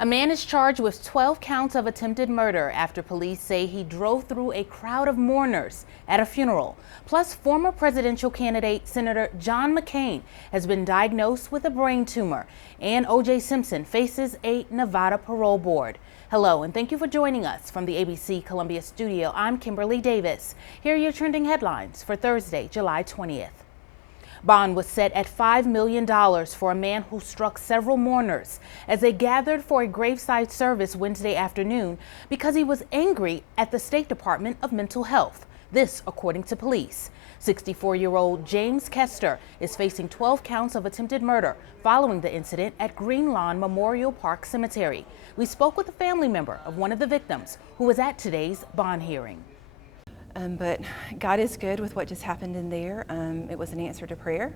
A man is charged with 12 counts of attempted murder after police say he drove through a crowd of mourners at a funeral. Plus, former presidential candidate Senator John McCain has been diagnosed with a brain tumor, and O.J. Simpson faces a Nevada parole board. Hello, and thank you for joining us from the ABC Columbia studio. I'm Kimberly Davis. Here are your trending headlines for Thursday, July 20th. Bond was set at $5 million for a man who struck several mourners as they gathered for a graveside service Wednesday afternoon because he was angry at the State Department of Mental Health. This, according to police. 64-year-old James Kester is facing 12 counts of attempted murder following the incident at Green Lawn Memorial Park Cemetery. We spoke with a family member of one of the victims who was at today's bond hearing. But God is good with what just happened in there. It was an answer to prayer.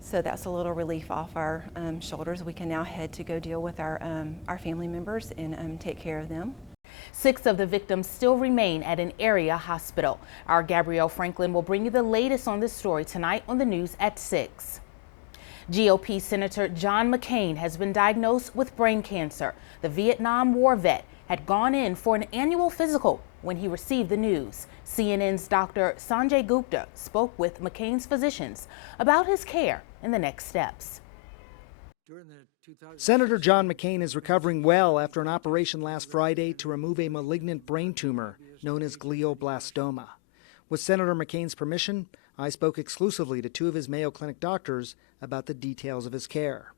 So that's a little relief off our shoulders. We can now head to go deal with our family members and take care of them. 6 of the victims still remain at an area hospital. Our Gabrielle Franklin will bring you the latest on this story tonight on the news at 6. GOP Senator John McCain has been diagnosed with brain cancer. The Vietnam War vet had gone in for an annual physical when he received the news. CNN's Dr. Sanjay Gupta spoke with McCain's physicians about his care and the next steps. Senator John McCain is recovering well after an operation last Friday to remove a malignant brain tumor known as glioblastoma. With Senator McCain's permission, I spoke exclusively to 2 of his Mayo Clinic doctors about the details of his care.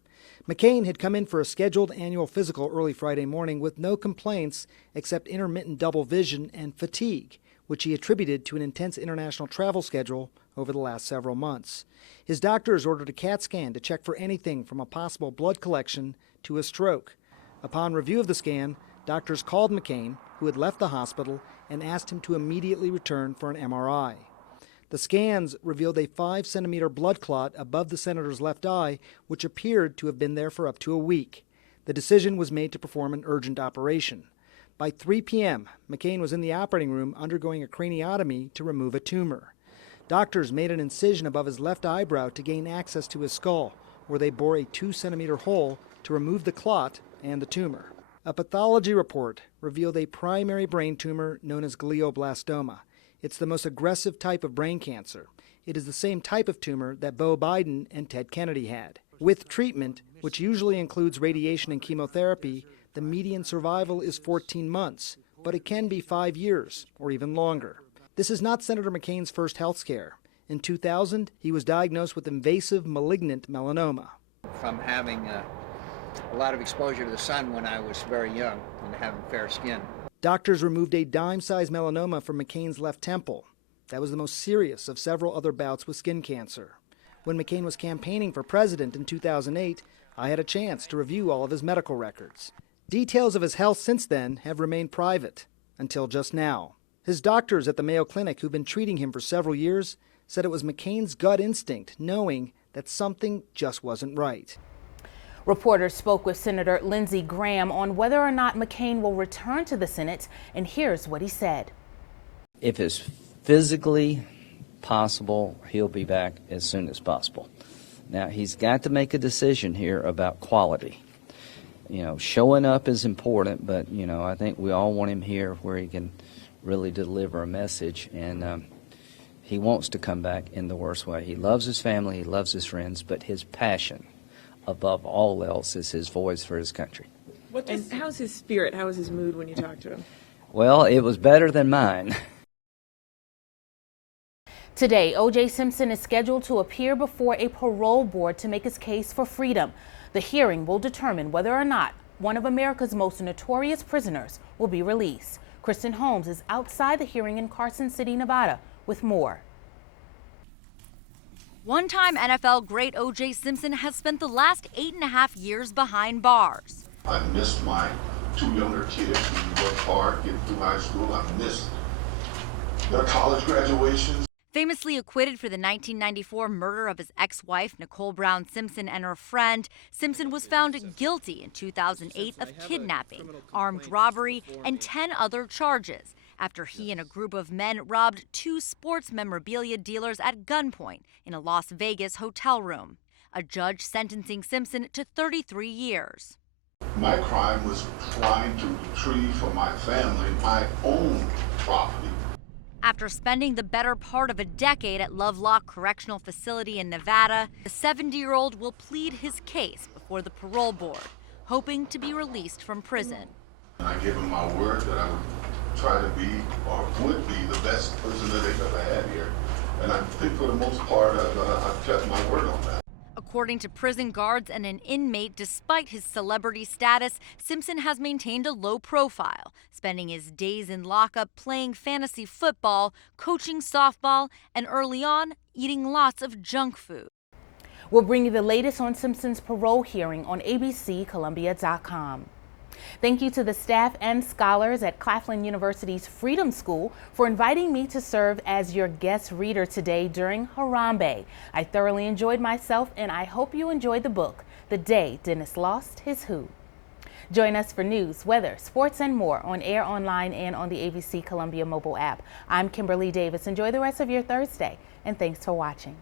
McCain had come in for a scheduled annual physical early Friday morning with no complaints except intermittent double vision and fatigue, which he attributed to an intense international travel schedule over the last several months. His doctors ordered a CAT scan to check for anything from a possible blood collection to a stroke. Upon review of the scan, doctors called McCain, who had left the hospital, and asked him to immediately return for an MRI. The scans revealed a 5-centimeter blood clot above the senator's left eye, which appeared to have been there for up to a week. The decision was made to perform an urgent operation. By 3 p.m., McCain was in the operating room undergoing a craniotomy to remove a tumor. Doctors made an incision above his left eyebrow to gain access to his skull, where they bore a 2-centimeter hole to remove the clot and the tumor. A pathology report revealed a primary brain tumor known as glioblastoma. It's the most aggressive type of brain cancer. It is the same type of tumor that Beau Biden and Ted Kennedy had. With treatment, which usually includes radiation and chemotherapy, the median survival is 14 months, but it can be 5 years or even longer. This is not Senator McCain's first health scare. In 2000, he was diagnosed with invasive malignant melanoma. From having a lot of exposure to the sun when I was very young and having fair skin. Doctors removed a dime-sized melanoma from McCain's left temple. That was the most serious of several other bouts with skin cancer. When McCain was campaigning for president in 2008, I had a chance to review all of his medical records. Details of his health since then have remained private, until just now. His doctors at the Mayo Clinic, who've been treating him for several years, said it was McCain's gut instinct, knowing that something just wasn't right. Reporters spoke with Senator Lindsey Graham on whether or not McCain will return to the Senate, and here's what he said. If it's physically possible, he'll be back as soon as possible. Now, he's got to make a decision here about quality. You know, showing up is important, but, I think we all want him here where he can really deliver a message, and he wants to come back in the worst way. He loves his family, he loves his friends, but his passion above all else is his voice for his country. And how's his spirit? How was his mood when you talked to him? Well, it was better than mine. Today, O.J. Simpson is scheduled to appear before a parole board to make his case for freedom. The hearing will determine whether or not one of America's most notorious prisoners will be released. Kristen Holmes is outside the hearing in Carson City, Nevada, with more. One-time NFL great O.J. Simpson has spent the last 8.5 years behind bars. I missed my 2 younger kids who worked hard getting through high school. I missed their college graduations. Famously acquitted for the 1994 murder of his ex-wife, Nicole Brown Simpson, and her friend, Simpson was found guilty in 2008 of kidnapping, armed robbery, and 10 other charges after he and a group of men robbed 2 sports memorabilia dealers at gunpoint in a Las Vegas hotel room. A judge sentencing Simpson to 33 years. My crime was trying to retrieve for my family my own property. After spending the better part of a decade at Lovelock Correctional Facility in Nevada, the 70-year-old will plead his case before the parole board, hoping to be released from prison. I gave him my word that I would try to be, or would be, the best person that they've ever had here. And I think for the most part, I've kept my word on that. According to prison guards and an inmate, despite his celebrity status, Simpson has maintained a low profile, spending his days in lockup playing fantasy football, coaching softball, and early on, eating lots of junk food. We'll bring you the latest on Simpson's parole hearing on abccolumbia.com. Thank you to the staff and scholars at Claflin University's Freedom School for inviting me to serve as your guest reader today during Harambe. I thoroughly enjoyed myself, and I hope you enjoyed the book, The Day Dennis Lost His Who. Join us for news, weather, sports, and more on air, online, and on the ABC Columbia mobile app. I'm Kimberly Davis. Enjoy the rest of your Thursday, and thanks for watching.